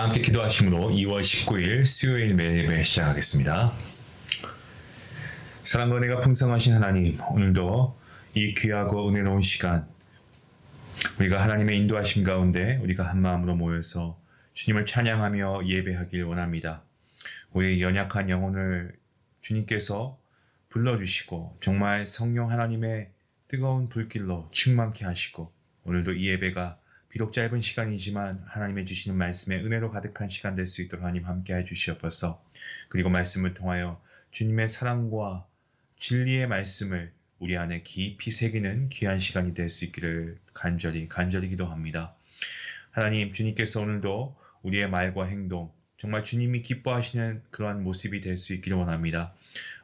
다 함께 기도하심으로 2월 19일 수요일 매일 예배 시작하겠습니다. 사랑과 은혜가 풍성하신 하나님, 오늘도 이 귀하고 은혜로운 시간, 우리가 하나님의 인도하심 가운데 우리가 한 마음으로 모여서 주님을 찬양하며 예배하길 원합니다. 우리의 연약한 영혼을 주님께서 불러주시고 정말 성령 하나님의 뜨거운 불길로 충만케 하시고, 오늘도 이 예배가 비록 짧은 시간이지만 하나님의 주시는 말씀에 은혜로 가득한 시간 될 수 있도록 하나님 함께해 주시옵소서. 그리고 말씀을 통하여 주님의 사랑과 진리의 말씀을 우리 안에 깊이 새기는 귀한 시간이 될 수 있기를 간절히 기도합니다. 하나님, 주님께서 오늘도 우리의 말과 행동, 정말 주님이 기뻐하시는 그러한 모습이 될 수 있기를 원합니다.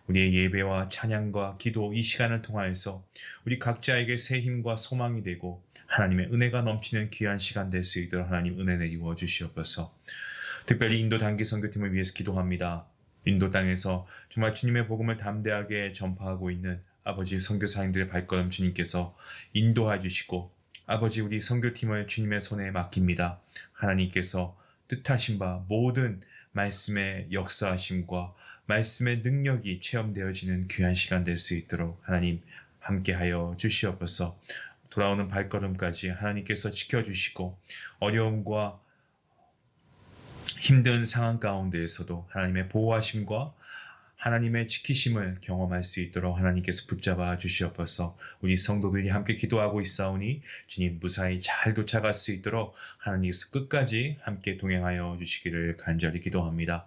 우리의 예배와 찬양과 기도, 이 시간을 통하여서 우리 각자에게 새 힘과 소망이 되고 하나님의 은혜가 넘치는 귀한 시간 될 수 있도록 하나님 은혜 내리워 주시옵소서. 특별히 인도 단기 선교팀을 위해서 기도합니다. 인도 땅에서 정말 주님의 복음을 담대하게 전파하고 있는 아버지 선교사님들의 발걸음 주님께서 인도해 주시고, 아버지 우리 선교팀을 주님의 손에 맡깁니다. 하나님께서 뜻하신 바 모든 말씀의 역사하심과 말씀의 능력이 체험되어지는 귀한 시간 될 수 있도록 하나님 함께하여 주시옵소서. 돌아오는 발걸음까지 하나님께서 지켜주시고, 어려움과 힘든 상황 가운데에서도 하나님의 보호하심과 하나님의 지키심을 경험할 수 있도록 하나님께서 붙잡아 주시옵소서. 우리 성도들이 함께 기도하고 있사오니 주님 무사히 잘 도착할 수 있도록 하나님께서 끝까지 함께 동행하여 주시기를 간절히 기도합니다.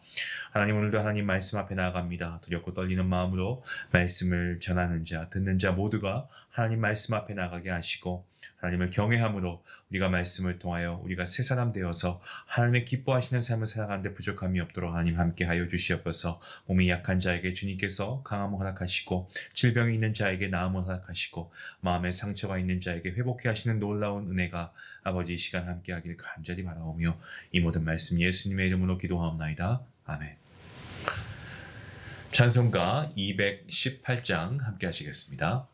하나님, 오늘도 하나님 말씀 앞에 나아갑니다. 두렵고 떨리는 마음으로 말씀을 전하는 자, 듣는 자 모두가 하나님 말씀 앞에 나가게 하시고, 하나님을 경외함으로 우리가 말씀을 통하여 우리가 새 사람 되어서 하나님의 기뻐하시는 삶을 살아가는 데 부족함이 없도록 하나님 함께하여 주시옵소서. 몸이 약한 자에게 주님께서 강함을 허락하시고, 질병이 있는 자에게 나음을 허락하시고, 마음에 상처가 있는 자에게 회복해 하시는 놀라운 은혜가 아버지 이 시간 함께하길 간절히 바라오며, 이 모든 말씀 예수님의 이름으로 기도하옵나이다. 아멘. 찬송가 218장 함께 하시겠습니다.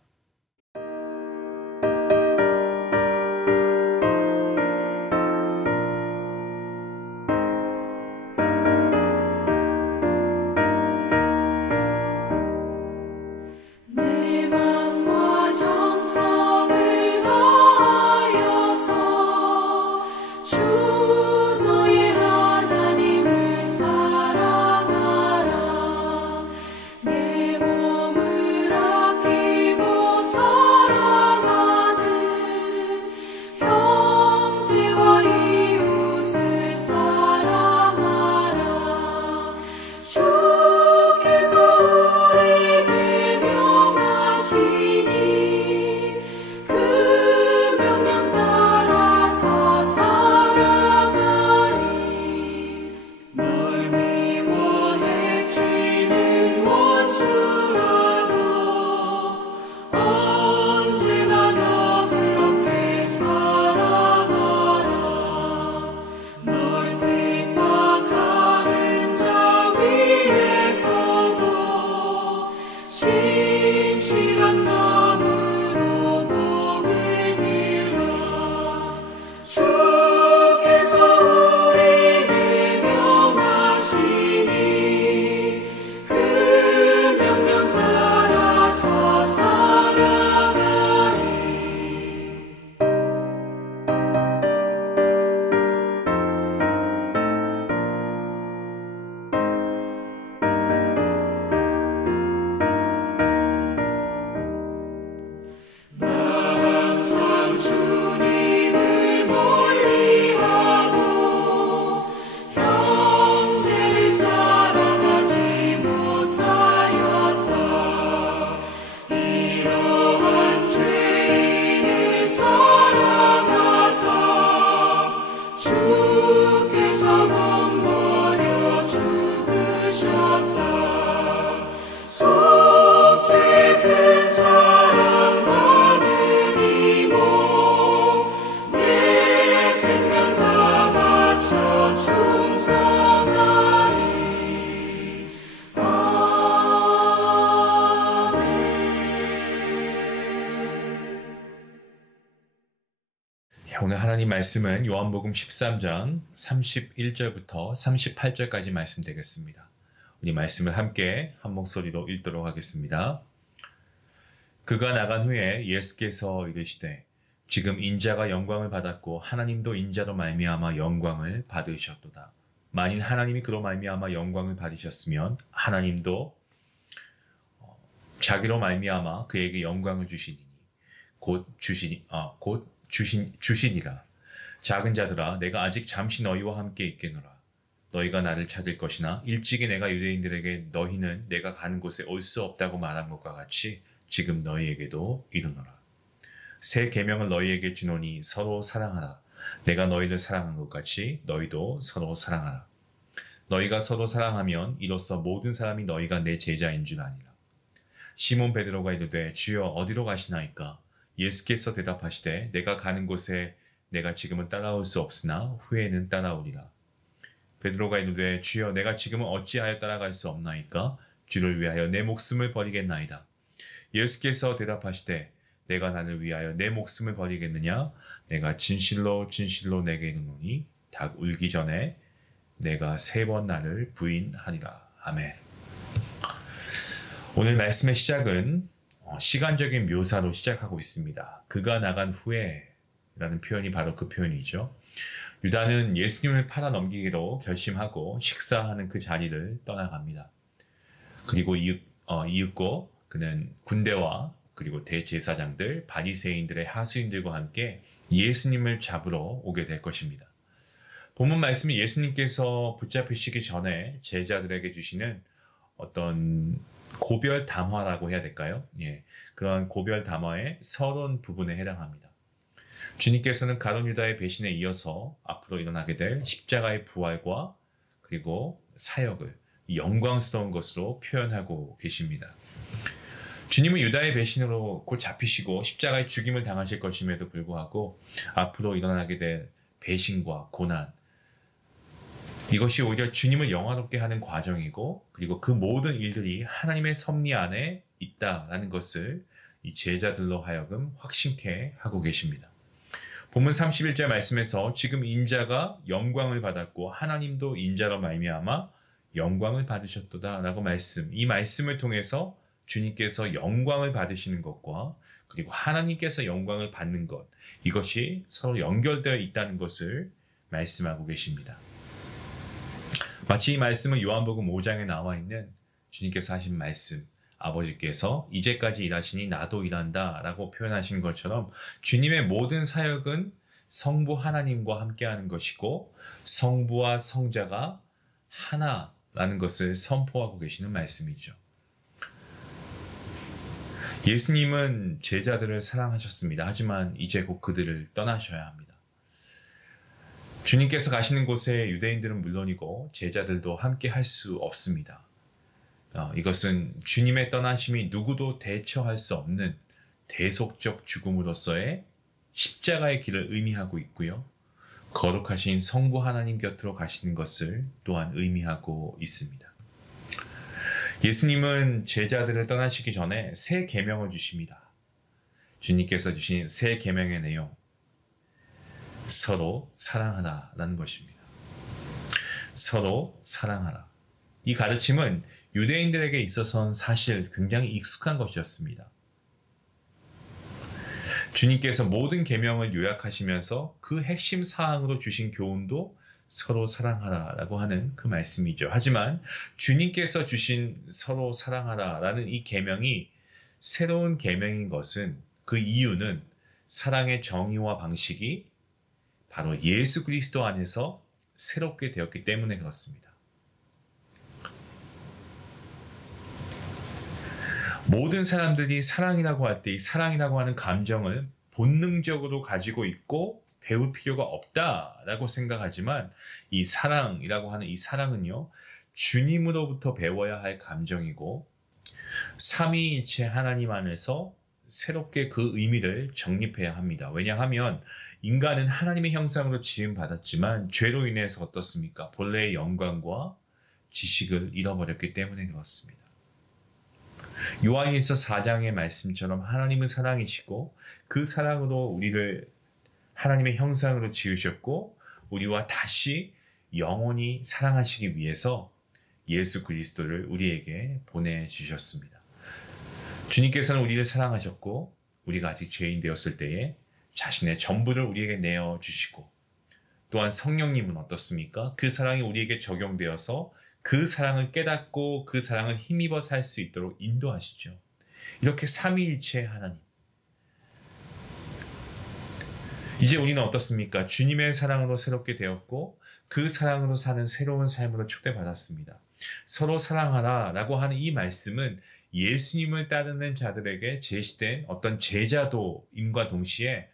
하나님 말씀은 요한복음 13장 31절부터 38절까지 말씀 되겠습니다. 우리 말씀을 함께 한 목소리로 읽도록 하겠습니다. 그가 나간 후에 예수께서 이르시되 지금 인자가 영광을 받았고 하나님도 인자로 말미암아 영광을 받으셨도다. 만일 하나님이 그로 말미암아 영광을 받으셨으면 하나님도 자기로 말미암아 그에게 영광을 주시니니 곧 주시니라. 작은 자들아 내가 아직 잠시 너희와 함께 있겠노라. 너희가 나를 찾을 것이나 일찍이 내가 유대인들에게 너희는 내가 가는 곳에 올 수 없다고 말한 것과 같이 지금 너희에게도 이르노라. 새 계명을 너희에게 주노니 서로 사랑하라. 내가 너희를 사랑한 것 같이 너희도 서로 사랑하라. 너희가 서로 사랑하면 이로써 모든 사람이 너희가 내 제자인 줄 아니라. 시몬 베드로가 이르되 주여 어디로 가시나이까? 예수께서 대답하시되 내가 가는 곳에 내가 지금은 따라올 수 없으나 후에는 따라오리라. 베드로가 이르되 주여 내가 지금은 어찌하여 따라갈 수 없나이까? 주를 위하여 내 목숨을 버리겠나이다. 예수께서 대답하시되 내가 나를 위하여 내 목숨을 버리겠느냐? 내가 진실로 진실로 내게 이르노니 닭 울기 전에 내가 3번 나를 부인하리라. 아멘. 오늘 말씀의 시작은 시간적인 묘사로 시작하고 있습니다. 그가 나간 후에 라는 표현이 바로 그 표현이죠. 유다는 예수님을 팔아 넘기기로 결심하고 식사하는 그 자리를 떠나갑니다. 그리고 이윽고 그는 군대와 그리고 대제사장들, 바리새인들의 하수인들과 함께 예수님을 잡으러 오게 될 것입니다. 본문 말씀이 예수님께서 붙잡히시기 전에 제자들에게 주시는 어떤 고별 담화라고 해야 될까요? 그런 고별 담화의 서론 부분에 해당합니다. 주님께서는 가룟 유다의 배신에 이어서 앞으로 일어나게 될 십자가의 부활과 그리고 사역을 영광스러운 것으로 표현하고 계십니다. 주님은 유다의 배신으로 곧 잡히시고 십자가의 죽임을 당하실 것임에도 불구하고 앞으로 일어나게 될 배신과 고난, 이것이 오히려 주님을 영화롭게 하는 과정이고 그리고 그 모든 일들이 하나님의 섭리 안에 있다라는 것을 이 제자들로 하여금 확신케 하고 계십니다. 본문 31절 말씀에서 지금 인자가 영광을 받았고 하나님도 인자로 말미암아 영광을 받으셨도다라고 이 말씀을 통해서 주님께서 영광을 받으시는 것과 그리고 하나님께서 영광을 받는 것, 이것이 서로 연결되어 있다는 것을 말씀하고 계십니다. 마치 이 말씀은 요한복음 5장에 나와 있는 주님께서 하신 말씀, 아버지께서 이제까지 일하시니 나도 일한다 라고 표현하신 것처럼 주님의 모든 사역은 성부 하나님과 함께하는 것이고 성부와 성자가 하나라는 것을 선포하고 계시는 말씀이죠. 예수님은 제자들을 사랑하셨습니다. 하지만 이제 곧 그들을 떠나셔야 합니다. 주님께서 가시는 곳에 유대인들은 물론이고 제자들도 함께 할 수 없습니다. 이것은 주님의 떠나심이 누구도 대처할 수 없는 대속적 죽음으로서의 십자가의 길을 의미하고 있고요. 거룩하신 성부 하나님 곁으로 가시는 것을 또한 의미하고 있습니다. 예수님은 제자들을 떠나시기 전에 새 계명을 주십니다. 주님께서 주신 새 계명의 내용, 서로 사랑하라라는 것입니다. 서로 사랑하라. 이 가르침은 유대인들에게 있어서는 사실 굉장히 익숙한 것이었습니다. 주님께서 모든 계명을 요약하시면서 그 핵심 사항으로 주신 교훈도 서로 사랑하라라고 하는 그 말씀이죠. 하지만 주님께서 주신 서로 사랑하라라는 이 계명이 새로운 계명인 것은, 그 이유는 사랑의 정의와 방식이 바로 예수 그리스도 안에서 새롭게 되었기 때문에 그렇습니다. 모든 사람들이 사랑이라고 할 때 이 사랑이라고 하는 감정을 본능적으로 가지고 있고 배울 필요가 없다라고 생각하지만, 이 사랑이라고 하는 이 사랑은요, 주님으로부터 배워야 할 감정이고 삼위일체 하나님 안에서 새롭게 그 의미를 정립해야 합니다. 왜냐하면 인간은 하나님의 형상으로 지음받았지만 죄로 인해서 어떻습니까? 본래의 영광과 지식을 잃어버렸기 때문에 그렇습니다. 요한일서 4장의 말씀처럼 하나님은 사랑이시고 그 사랑으로 우리를 하나님의 형상으로 지으셨고 우리와 다시 영원히 사랑하시기 위해서 예수 그리스도를 우리에게 보내주셨습니다. 주님께서는 우리를 사랑하셨고 우리가 아직 죄인 되었을 때에 자신의 전부를 우리에게 내어주시고 또한 성령님은 어떻습니까? 그 사랑이 우리에게 적용되어서 그 사랑을 깨닫고 그 사랑을 힘입어 살 수 있도록 인도하시죠. 이렇게 삼위일체의 하나님. 이제 우리는 어떻습니까? 주님의 사랑으로 새롭게 되었고 그 사랑으로 사는 새로운 삶으로 초대받았습니다. 서로 사랑하라 라고 하는 이 말씀은 예수님을 따르는 자들에게 제시된 어떤 제자도임과 동시에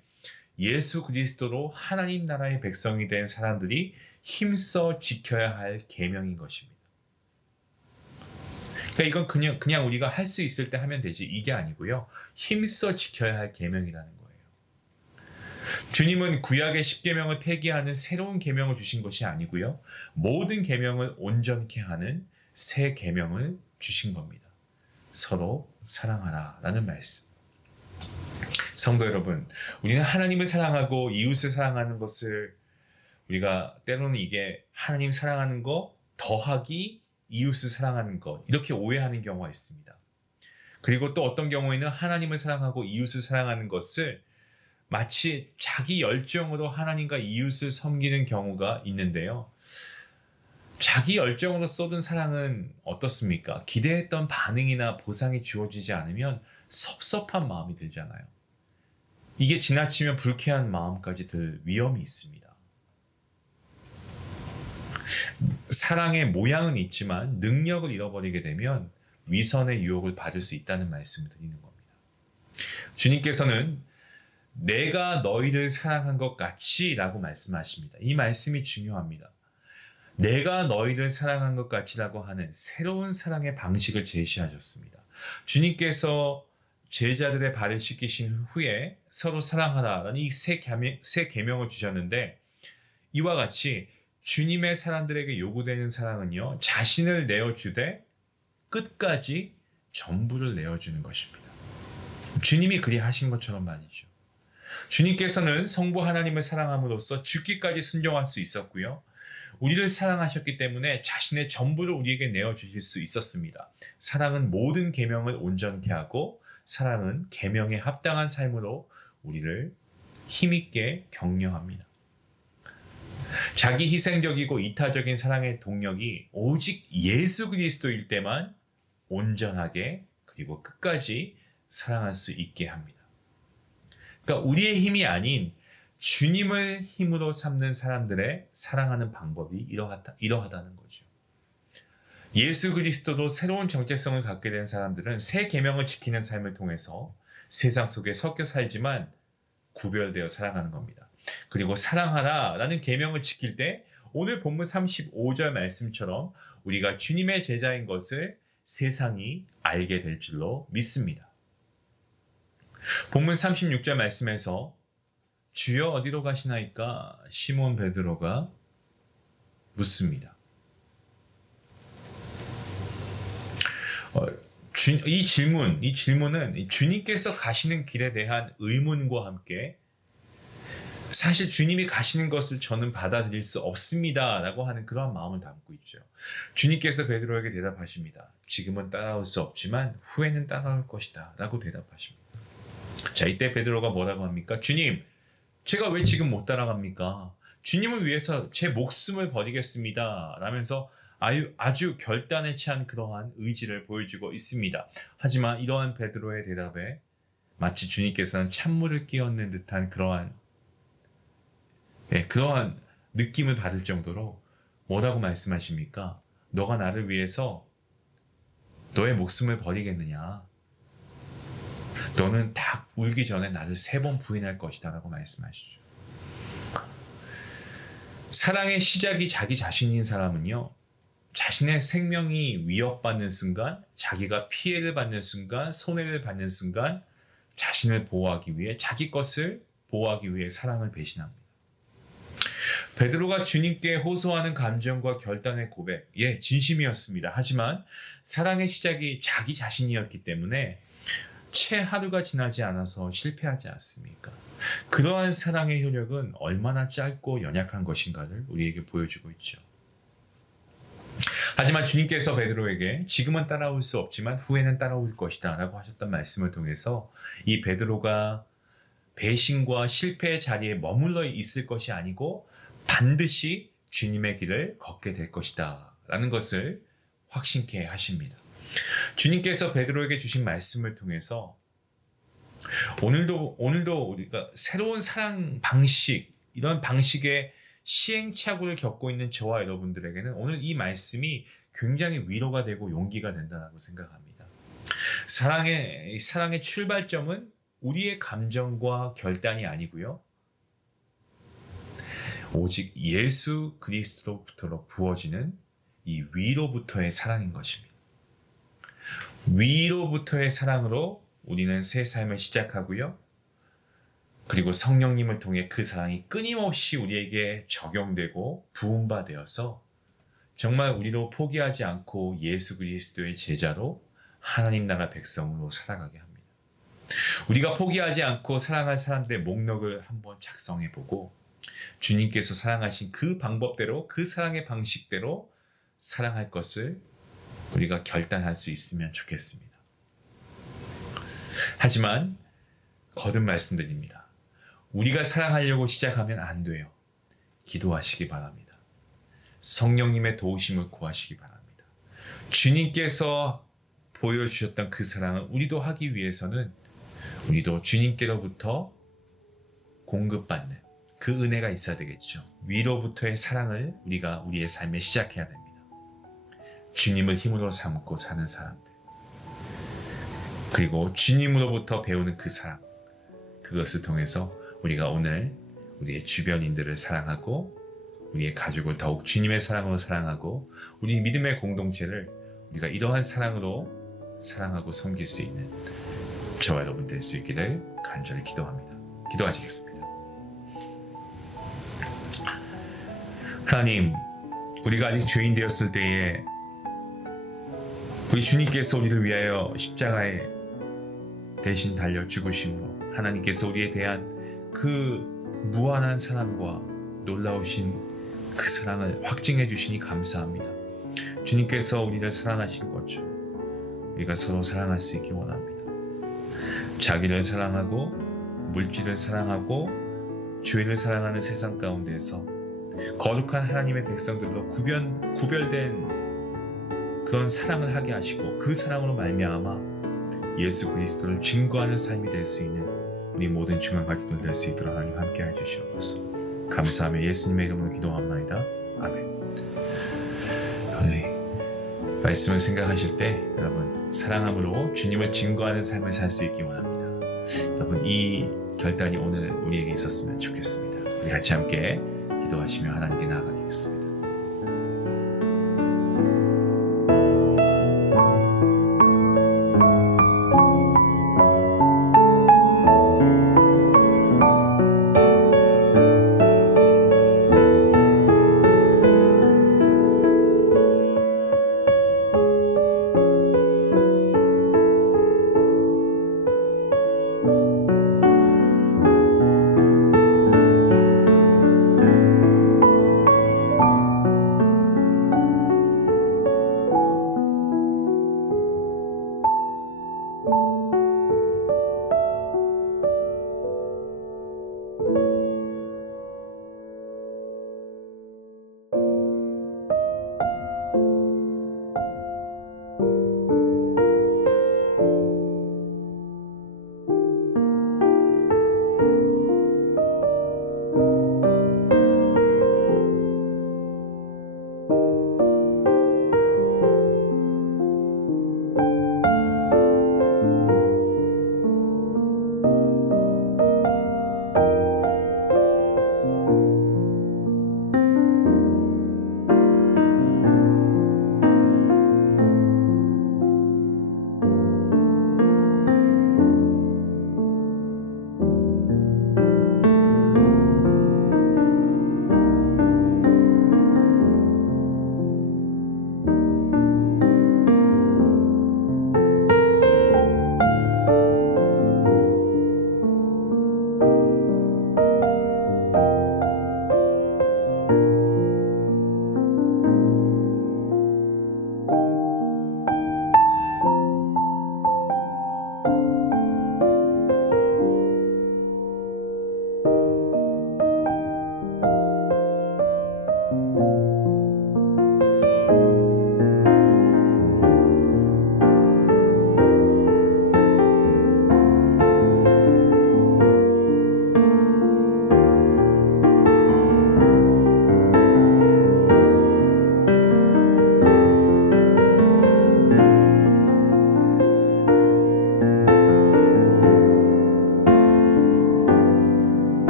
예수 그리스도로 하나님 나라의 백성이 된 사람들이 힘써 지켜야 할 계명인 것입니다. 그러니까 이건 그냥 우리가 할 수 있을 때 하면 되지 이게 아니고요. 힘써 지켜야 할 계명이라는 거예요. 주님은 구약의 10계명을 폐기하는 새로운 계명을 주신 것이 아니고요. 모든 계명을 온전케 하는 새 계명을 주신 겁니다. 서로 사랑하라라는 말씀. 성도 여러분, 우리는 하나님을 사랑하고 이웃을 사랑하는 것을 우리가 때로는 이게 하나님 사랑하는 거 더하기 이웃을 사랑하는 것 이렇게 오해하는 경우가 있습니다. 그리고 또 어떤 경우에는 하나님을 사랑하고 이웃을 사랑하는 것을 마치 자기 열정으로 하나님과 이웃을 섬기는 경우가 있는데요. 자기 열정으로 쏟은 사랑은 어떻습니까? 기대했던 반응이나 보상이 주어지지 않으면 섭섭한 마음이 들잖아요. 이게 지나치면 불쾌한 마음까지 들 위험이 있습니다. 사랑의 모양은 있지만 능력을 잃어버리게 되면 위선의 유혹을 받을 수 있다는 말씀을 드리는 겁니다. 주님께서는 내가 너희를 사랑한 것 같이 라고 말씀하십니다. 이 말씀이 중요합니다. 내가 너희를 사랑한 것 같이라고 하는 새로운 사랑의 방식을 제시하셨습니다. 주님께서 제자들의 발을 씻기신 후에 서로 사랑하라라는 이 새 계명을 주셨는데 이와 같이 주님의 사람들에게 요구되는 사랑은요. 자신을 내어주되 끝까지 전부를 내어주는 것입니다. 주님이 그리 하신 것처럼 말이죠. 주님께서는 성부 하나님을 사랑함으로써 죽기까지 순종할 수 있었고요. 우리를 사랑하셨기 때문에 자신의 전부를 우리에게 내어주실 수 있었습니다. 사랑은 모든 계명을 온전케 하고 사랑은 계명에 합당한 삶으로 우리를 힘있게 격려합니다. 자기 희생적이고 이타적인 사랑의 동력이 오직 예수 그리스도일 때만 온전하게 그리고 끝까지 사랑할 수 있게 합니다. 그러니까 우리의 힘이 아닌 주님을 힘으로 삼는 사람들의 사랑하는 방법이 이러하다는 거죠. 예수 그리스도도 새로운 정체성을 갖게 된 사람들은 새 계명을 지키는 삶을 통해서 세상 속에 섞여 살지만 구별되어 살아가는 겁니다. 그리고 사랑하라 라는 계명을 지킬 때 오늘 본문 35절 말씀처럼 우리가 주님의 제자인 것을 세상이 알게 될 줄로 믿습니다. 본문 36절 말씀에서 주여 어디로 가시나이까 시몬 베드로가 묻습니다. 이 질문은 주님께서 가시는 길에 대한 의문과 함께 사실 주님이 가시는 것을 저는 받아들일 수 없습니다 라고 하는 그런 마음을 담고 있죠. 주님께서 베드로에게 대답하십니다. 지금은 따라올 수 없지만 후에는 따라올 것이다 라고 대답하십니다. 자, 이때 베드로가 뭐라고 합니까? 주님, 제가 왜 지금 못 따라갑니까? 주님을 위해서 제 목숨을 버리겠습니다 라면서 아주 결단에 찬 그러한 의지를 보여주고 있습니다. 하지만 이러한 베드로의 대답에 마치 주님께서는 찬물을 끼얹는 듯한 그러한 느낌을 받을 정도로 뭐라고 말씀하십니까? 너가 나를 위해서 너의 목숨을 버리겠느냐? 너는 닭 울기 전에 나를 3번 부인할 것이다 라고 말씀하시죠. 사랑의 시작이 자기 자신인 사람은요. 자신의 생명이 위협받는 순간, 자기가 피해를 받는 순간, 손해를 받는 순간 자신을 보호하기 위해, 자기 것을 보호하기 위해 사랑을 배신합니다. 베드로가 주님께 호소하는 감정과 결단의 고백, 진심이었습니다. 하지만 사랑의 시작이 자기 자신이었기 때문에 채 하루가 지나지 않아서 실패하지 않습니까? 그러한 사랑의 효력은 얼마나 짧고 연약한 것인가를 우리에게 보여주고 있죠. 하지만 주님께서 베드로에게 지금은 따라올 수 없지만 후에는 따라올 것이다 라고 하셨던 말씀을 통해서 이 베드로가 배신과 실패의 자리에 머물러 있을 것이 아니고 반드시 주님의 길을 걷게 될 것이다 라는 것을 확신케 하십니다. 주님께서 베드로에게 주신 말씀을 통해서 오늘도 우리가 새로운 사랑 방식, 이런 방식의 시행착오를 겪고 있는 저와 여러분들에게는 오늘 이 말씀이 굉장히 위로가 되고 용기가 된다고 생각합니다. 사랑의 출발점은 우리의 감정과 결단이 아니고요. 오직 예수 그리스도로부터 부어지는 이 위로부터의 사랑인 것입니다. 위로부터의 사랑으로 우리는 새 삶을 시작하고요. 그리고 성령님을 통해 그 사랑이 끊임없이 우리에게 적용되고 부음받아서 정말 우리로 포기하지 않고 예수 그리스도의 제자로 하나님 나라 백성으로 살아가게 합니다. 우리가 포기하지 않고 사랑할 사람들의 목록을 한번 작성해보고 주님께서 사랑하신 그 방법대로, 그 사랑의 방식대로 사랑할 것을 우리가 결단할 수 있으면 좋겠습니다. 하지만 거듭 말씀드립니다. 우리가 사랑하려고 시작하면 안 돼요. 기도하시기 바랍니다. 성령님의 도우심을 구하시기 바랍니다. 주님께서 보여주셨던 그 사랑을 우리도 하기 위해서는 우리도 주님께로부터 공급받는 그 은혜가 있어야 되겠죠. 위로부터의 사랑을 우리가 우리의 삶에 시작해야 됩니다. 주님을 힘으로 삼고 사는 사람들, 그리고 주님으로부터 배우는 그 사랑, 그것을 통해서 우리가 오늘 우리의 주변인들을 사랑하고 우리의 가족을 더욱 주님의 사랑으로 사랑하고 우리 믿음의 공동체를 우리가 이러한 사랑으로 사랑하고 섬길 수 있는 저와 여러분 될 수 있기를 간절히 기도합니다. 기도하시겠습니다. 하나님, 우리가 아직 죄인 되었을 때에 우리 주님께서 우리를 위하여 십자가에 대신 달려 죽으심으로 하나님께서 우리에 대한 그 무한한 사랑과 놀라우신 그 사랑을 확증해 주시니 감사합니다. 주님께서 우리를 사랑하신 것처럼 우리가 서로 사랑할 수 있기 원합니다. 자기를 사랑하고 물질을 사랑하고 죄를 사랑하는 세상 가운데서 거룩한 하나님의 백성들로 구별된 그런 사랑을 하게 하시고 그 사랑으로 말미암아 예수 그리스도를 증거하는 삶이 될 수 있는 우리 모든 중앙 가족들 될 수 있도록 하나님 함께 해주시옵소서. 감사하며 예수님의 이름으로 기도합나이다. 아멘. 말씀을 생각하실 때 여러분 사랑함으로 주님을 증거하는 삶을 살 수 있기 원합니다. 여러분 이 결단이 오늘 우리에게 있었으면 좋겠습니다. 우리 같이 함께 기도하시며 하나님께 나아가겠습니다.